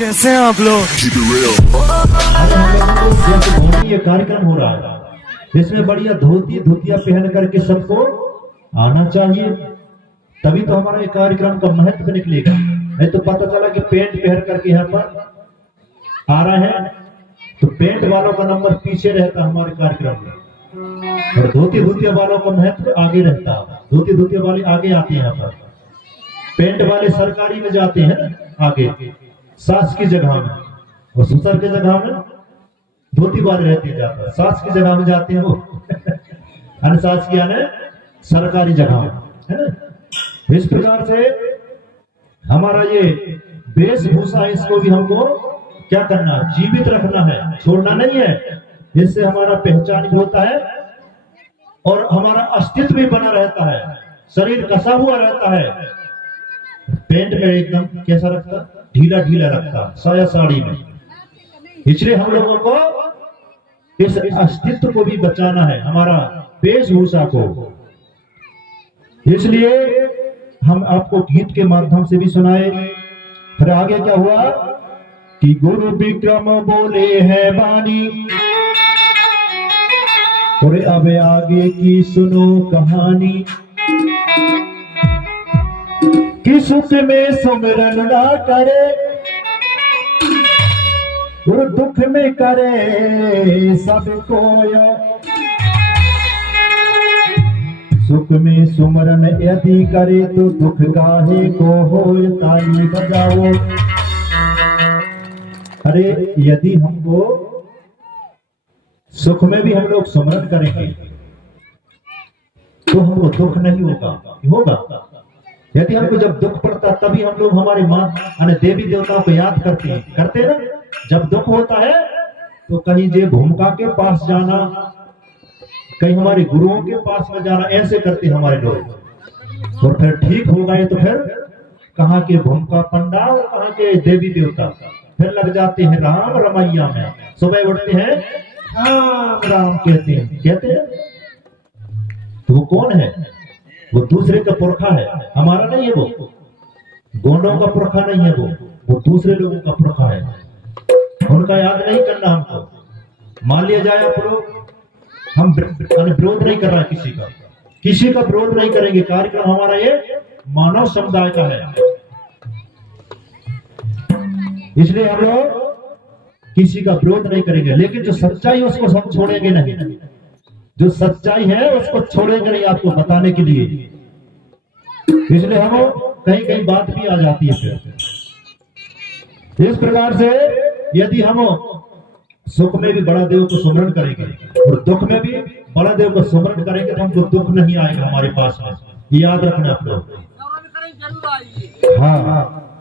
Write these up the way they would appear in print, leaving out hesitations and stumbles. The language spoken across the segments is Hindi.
कैसे हैं आप लोग? ये कार्यक्रम हो रहा है, इसमें बढ़िया धोतिया पहन करके सबको आना चाहिए, तभी तो हमारा ये कार्यक्रम का महत्व निकलेगा। नहीं तो पता चला कि पेंट पहन करके यहाँ पर आ रहा है तो पेंट वालों का नंबर पीछे रहता हमारे कार्यक्रम में, और धोतिया वालों का महत्व आगे रहता है। धोतिया वाले आगे आते हैं यहाँ पर, पेंट वाले सरकारी में जाते हैं आगे सास की जगह में, और ससुर की जगह में धोती वाले रहते जाता, सास की जगह में जाते हैं वो अनसास की आने सरकारी जगह में, है ना। इस प्रकार से हमारा ये वेशभूषा है, इसको भी हमको क्या करना है, जीवित रखना है, छोड़ना नहीं है। इससे हमारा पहचान भी होता है और हमारा अस्तित्व भी बना रहता है, शरीर कसा हुआ रहता है। पेंट में एकदम कैसा रखता, ढीला रखता साया साड़ी में, इसलिए हम लोगों को इस अस्तित्व को भी बचाना है, हमारा वेशभूषा को। इसलिए हम आपको गीत के माध्यम से भी सुनाए। फिर आगे क्या हुआ कि गुरु विक्रम बोले हैं वाणी, और अब आगे की सुनो कहानी, कि सुख में सुमिरन ना करे और दुख में करे सबको, सुख में सुमरन यदि करे तो दुख गाहे को हो, ताली बजाओ। अरे यदि हमको सुख में भी हम लोग सुमरन करेंगे तो हमको दुख नहीं होगा। यदि हमको जब दुख पड़ता तभी हम लोग हमारे माँ यानी देवी देवताओं को याद करते ना। जब दुख होता है तो कहीं जे भूमिका के पास जाना, कहीं हमारे गुरुओं के पास में जाना, ऐसे करते हमारे लोग। और फिर ठीक हो गए तो फिर कहाँ के भूमिका पंडा और कहाँ के देवी देवता फिर लग जाते हैं राम रमैया में। सुबह उठते हैं राम राम कहते हैं। तो वो कौन है? वो दूसरे का पुरखा है, हमारा नहीं है। वो गोंडों का पुरखा नहीं है, वो दूसरे लोगों का पुरखा है। उनका याद नहीं करना हमको। मान लिया जाए आप लोग हम विरोध नहीं कर रहे किसी का विरोध नहीं करेंगे। कार्यक्रम हमारा ये मानव समुदाय का है, इसलिए हम लोग किसी का विरोध नहीं करेंगे। लेकिन जो सच्चाई उसको हम छोड़ेंगे नहीं, जो सच्चाई है उसको छोड़ेंगे नहीं आपको बताने के लिए। इसलिए हम कहीं बात भी आ जाती है फिर। इस प्रकार से यदि हम सुख में भी बड़ा देव को सुमरण करेंगे और दुख में भी बड़ा देव को सुमरण करेंगे तो हमको दुख नहीं आएगा हमारे पास में। ये याद रखना आप लोग। हाँ,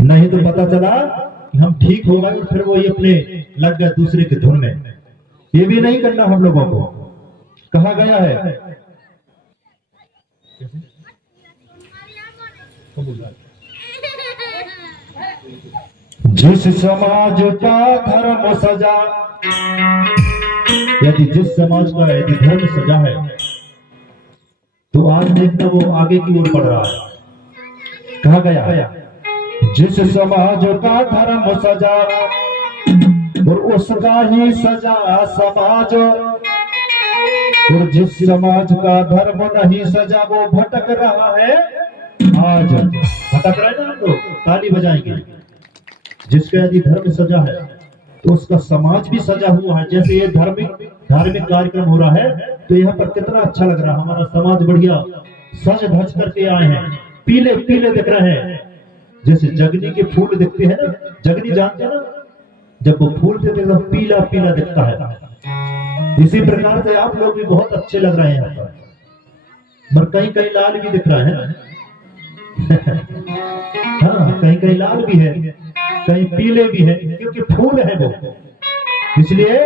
नहीं तो पता चला कि हम ठीक हो गए फिर वो ये अपने लग गए दूसरे के धुन में। ये भी नहीं करना हम लोगों को। कहा गया है जिस समाज का धर्म सजा, यदि जिस समाज का यदि धर्म सजा है तो आज देखना वो आगे की ओर बढ़ रहा है। कहा गया है जिस समाज का धर्म सजा और उसका ही सजा समाज, और जिस समाज का धर्म नहीं सजा वो भटक रहा है आज। भटक रहे ना हम लोग, ताली बजाएंगे। जिसका यदि धर्म सजा है तो उसका समाज भी सजा हुआ है। जैसे ये धार्मिक कार्यक्रम हो रहा है तो यहाँ पर कितना अच्छा लग रहा है। हमारा समाज बढ़िया सज धज करके आए हैं, पीले दिख रहे हैं। जैसे जगनी के फूल दिखते हैं ना, जगनी जानते हैं ना, जब वो फूल देते हैं तो पीला दिखता है। इसी प्रकार से आप लोग भी बहुत अच्छे लग रहे हैं यहाँ पर, मगर कहीं लाल भी दिख रहा है ना। हाँ, कहीं लाल भी है, कहीं पीले भी है, क्योंकि फूल है वो। इसलिए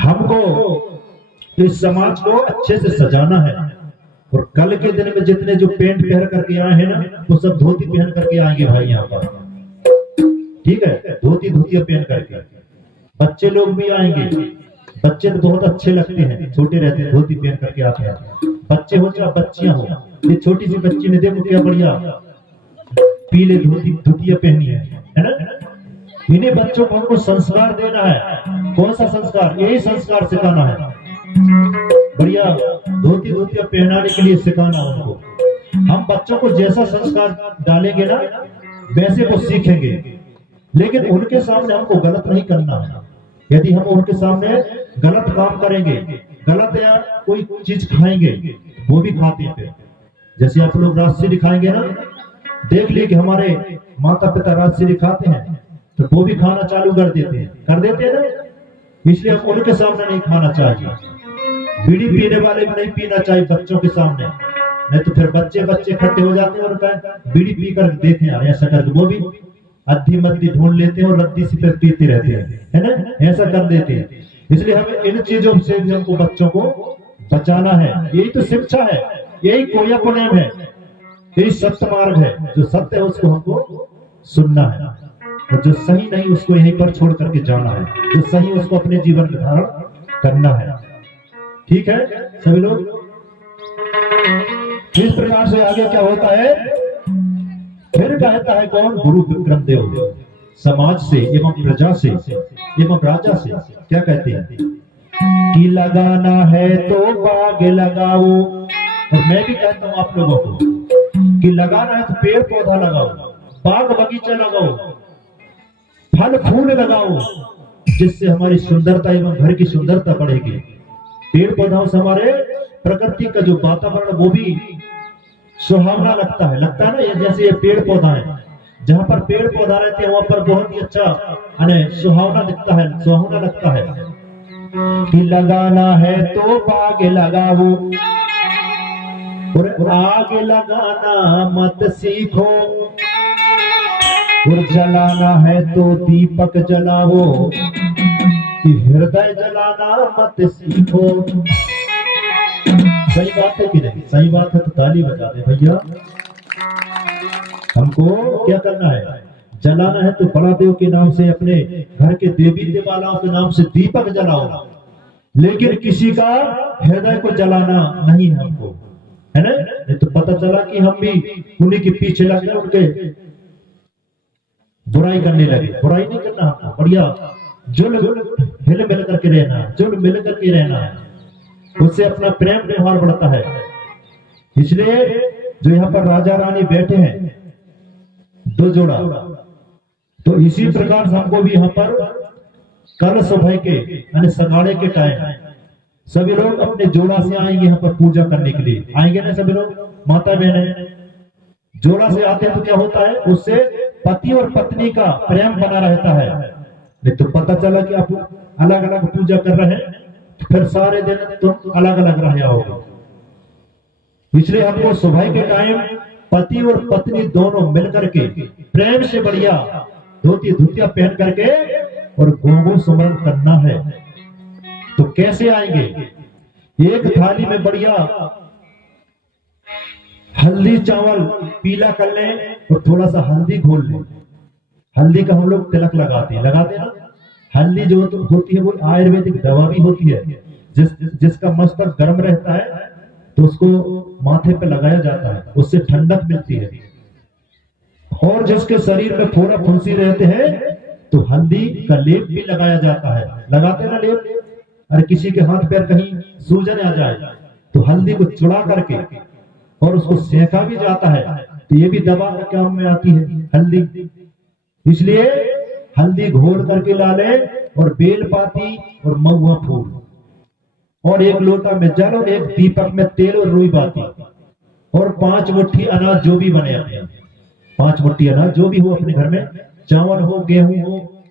हमको इस समाज को अच्छे से सजाना है। और कल के दिन में जितने जो पेंट पहन करके आए हैं ना, वो सब धोती पहन करके आएंगे भाई यहाँ पर। ठीक है, धोतिया पहन करके बच्चे लोग भी आएंगे। बच्चे तो बहुत अच्छे लगते हैं, छोटे रहते हैं, धोती पहन करके आते हैं। बच्चे हो चाहे बच्चियां हो, ये छोटी सी बच्ची ने देखो क्या बढ़िया पीले धोतिया पहनी है ना। इन्हीं बच्चों को हमको संस्कार देना है। कौन सा संस्कार? यही संस्कार सिखाना है। बढ़िया धोतिया पहनाने के लिए सिखाना उनको। हम बच्चों को जैसा संस्कार डालेंगे ना वैसे वो सीखेंगे, लेकिन उनके सामने हमको गलत नहीं करना है। यदि हम उनके सामने गलत काम करेंगे, गलत या कोई चीज खाएंगे, वो भी खाते हैं। फिर जैसे आप लोग राजश्री खाएंगे ना, देख लिए कि हमारे माता पिता राजश्री खाते हैं तो वो भी खाना चालू कर देते हैं ना। इसलिए हम उनके सामने नहीं खाना चाहिए। बीड़ी पीने वाले भी नहीं पीना चाहिए बच्चों के सामने, नहीं तो फिर बच्चे इकट्ठे हो जाते हैं और बीड़ी पी कर देते हैं ऐसा करके वो भी अद्धी मद्दी ढूंढ लेते हैं और रद्दी से फिर पीते रहते हैं, है ना, ऐसा कर देते हैं। इसलिए हमें इन चीजों से भी हमको बच्चों को बचाना है। यही तो शिक्षा है, यही कोया को नेम है, यही सत्य मार्ग है। जो सत्य है उसको हमको सुनना है और जो सही नहीं उसको यहीं पर छोड़ करके जाना है। जो सही उसको अपने जीवन में धारण करना है। ठीक है सभी लोग। इस प्रकार से आगे क्या होता है, फिर कहता है कौन? गुरु विक्रम देव समाज से एवं प्रजा से एवं राजा से क्या कहते हैं कि लगाना है तो बाग लगाओ। और मैं भी कहता हूं आप लोगों को कि लगाना है तो पेड़ पौधा लगाओ, बाग बगीचा लगाओ, फल फूल लगाओ, जिससे हमारी सुंदरता एवं घर की सुंदरता बढ़ेगी। पेड़ पौधों से हमारे प्रकृति का जो वातावरण वो भी सुहावना लगता है ना। ये जैसे ये पेड़ पौधा है, जहाँ पर पेड़ पौधा रहते हैं वहां पर बहुत ही अच्छा सुहावना दिखता है, सुहावना लगता है। कि लगाना है तो बाग लगाओ और आग लगाना मत सीखो, और जलाना है तो दीपक जलाओ, कि हृदय जलाना मत सीखो। सही बात है कि नहीं? सही बात है तो ताली बजा दे भैया। हमको क्या करना है? जलाना है तो बड़ा देव के नाम से, अपने घर के देवी देवालाओं के नाम से दीपक जलाओ, लेकिन किसी का हृदय को जलाना नहीं है हमको, है ना। नहीं तो पता चला कि हम भी उन्हीं के पीछे लग गए, उनके बुराई करने लगे। बुराई नहीं करना हमको, बढ़िया जुल हिल मिल करके रहना है, जुल मिल करके रहना है, उससे अपना प्रेम व्यवहार बढ़ता है। इसलिए जो यहाँ पर राजा रानी बैठे हैं दो जोड़ा, तो इसी प्रकार से हमको भी यहाँ पर कल सुबह के यानी सगाड़े के टाइम सभी लोग अपने जोड़ा से आएंगे यहाँ पर पूजा करने के लिए। आएंगे ना सभी लोग, माता बहने जोड़ा से आते हैं तो क्या होता है, उससे पति और पत्नी का प्रेम बना रहता है। नहीं तो पता चला कि आप अलग अलग पूजा कर रहे हैं, फिर सारे दिन तुम अलग अलग रहे होगे। इसलिए हमको सुबह के टाइम पति और पत्नी दोनों मिलकर के प्रेम से बढ़िया धोती धुतिया पहन करके और गोगो सुमरण करना है। तो कैसे आएंगे? एक थाली में बढ़िया हल्दी चावल पीला कर लें और थोड़ा सा हल्दी घोल लें। हल्दी का हम लोग तिलक लगाते हैं ना। हल्दी जो होती है वो आयुर्वेदिक दवा भी होती है। जिसका मस्तक गर्म रहता है तो उसको माथे पे लगाया जाता है, उससे ठंडक मिलती है। और जिसके शरीर में फोड़ा फुंसी रहते हैं तो हल्दी का लेप भी लगाया जाता है। लगाते ना लेप? अरे किसी के हाथ पैर कहीं सूजन आ जाए तो हल्दी को चुड़ा करके और उसको सेका भी जाता है, तो ये भी दवा के काम में आती है हल्दी। इसलिए हल्दी घोल करके ला ले और बेलपाती और महुआ फूल और एक लोटा में जल और एक दीपक में तेल और रुई बाती और 5 मुट्ठी अनाज जो भी बने अपने, 5 मुट्ठी अनाज जो भी हो अपने घर में, चावल हो, गेहूं हो,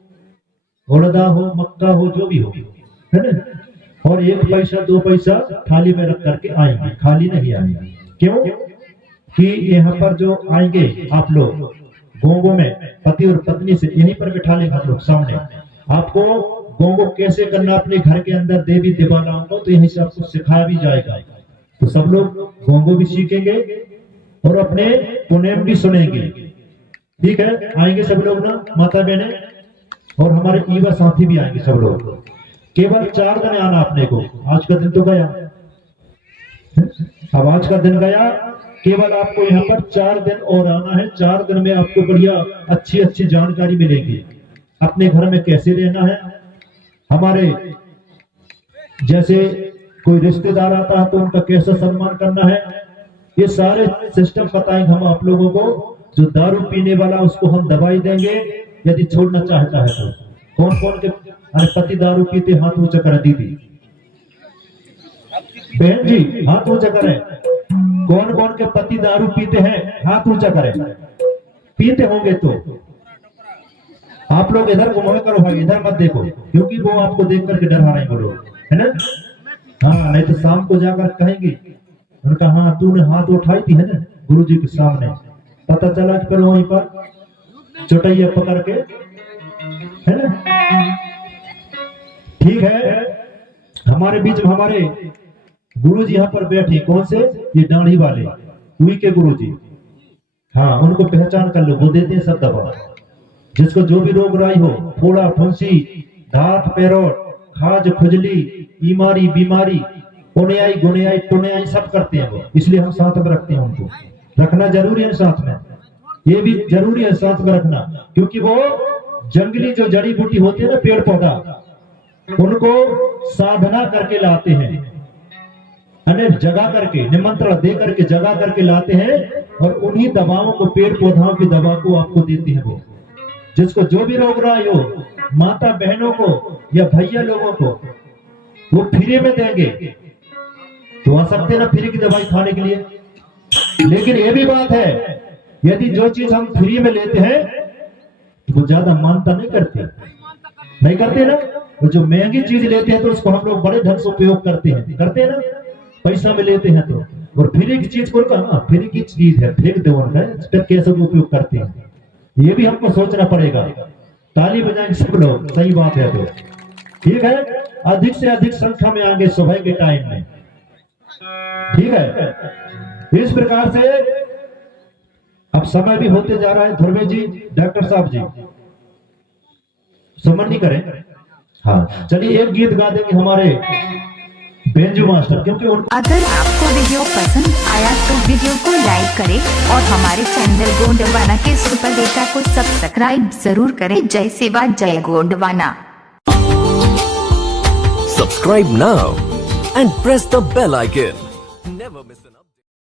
उड़दा हो, मक्का हो, जो भी हो, है ना। और 1 पैसा 2 पैसा थाली में रख करके आएंगे, खाली नहीं आएंगे। क्यों? कि यहाँ पर जो आएंगे आप लोग गोंगो में पति और पत्नी से यहीं पर बिठा लेंगे हम लोग सामने। आपको गोंगो कैसे करना अपने घर के अंदर देवी देवालाओं को, तो यहीं से आपको सिखाया भी जाएगा। तो सब लोग गोंगो भी सीखेंगे और अपने पुनेम भी सुनेंगे। ठीक है, आएंगे सब लोग ना, माता बहने और हमारे युवा साथी भी आएंगे सब लोग। केवल 4 दिन आना अपने को, आज का दिन तो गया। अब आज का दिन गया, केवल आपको यहाँ पर 4 दिन और आना है। 4 दिन में आपको बढ़िया अच्छी अच्छी जानकारी मिलेगी। अपने घर में कैसे रहना है, हमारे जैसे कोई रिश्तेदार आता है तो उनका कैसा सम्मान करना है, ये सारे सिस्टम बताएंगे हम आप लोगों को। जो दारू पीने वाला उसको हम दवाई देंगे यदि छोड़ना चाहता है तो। कौन कौन के अरे पति दारू पीते, हाथ ऊंचा करें दीदी, बहन जी हाथ ऊंचा करें। कौन कौन के पति दारू पीते हैं, हाथ ऊंचा करें। पीते होंगे तो आप लोग इधर घुमावे करो भाई, इधर मत देखो, क्योंकि वो आपको देख करके डरा रहे हैं वो लोग, है ना। हाँ, नहीं तो शाम को जाकर कहेंगे उनका, हाँ तूने हाथ उठाई थी है ना गुरुजी के सामने, पता चला कि फिर वहीं पर चुटैया पकड़ के, है ना। ठीक है, हमारे बीच में हमारे गुरुजी यहाँ पर बैठे, कौन से, ये दाढ़ी वाले हुई के गुरुजी। हाँ, उनको पहचान कर लो, वो देते हैं सब दवा। जिसको जो भी रोग राई हो, फोड़ा फुंसी, दांत पैरोट, खाज खुजली, बीमारी बीमारी, पुण्याई गुण्याई टुण्याई सब करते हैं वो, इसलिए हम साथ में रखते हैं। उनको रखना जरूरी है साथ में, ये भी जरूरी है साथ में रखना, क्योंकि वो जंगली जो जड़ी बूटी होती है ना, पेड़ पौधा, उनको साधना करके लाते हैं, जगा करके, निमंत्रण दे करके जगा करके लाते हैं, और उन्हीं दवाओं को, पेड़ पौधाओं की दवा को आपको देते हैं वो। जिसको जो भी रोग राई हो, माता बहनों को या भैया लोगों को, वो फ्री में देंगे। तो आ सकते ना फ्री की दवाई खाने के लिए। लेकिन ये भी बात है, यदि जो चीज हम फ्री में लेते हैं तो वो ज्यादा मानता नहीं करते ना। वो जो महंगी चीज लेते हैं तो उसको हम लोग बड़े ढंग से उपयोग करते हैं ना, पैसा में लेते हैं तो। और फ्री की चीज को कहा, फ्री की चीज है, फेंक दो उनका, फिर कैसे उपयोग करते हैं, ये भी हमको सोचना पड़ेगा। ताली बजाएंगे सब लोग, सही बात है। तो ठीक है, अधिक से अधिक संख्या में आएंगे सुबह के टाइम में, ठीक है। इस प्रकार से अब समय भी होते जा रहा है। ध्रुवे जी, डॉक्टर साहब जी, समझ नहीं करें। हाँ, चलिए एक गीत गा देंगे हमारे बेंजू मास्टर, क्योंकि अगर आपको वीडियो पसंद आया तो वीडियो को लाइक करें और हमारे चैनल गोंडवाना के सुपर डेटा को सब्सक्राइब जरूर करें। जय सेवा, जय Gondwana. Subscribe now and press the bell icon. Never miss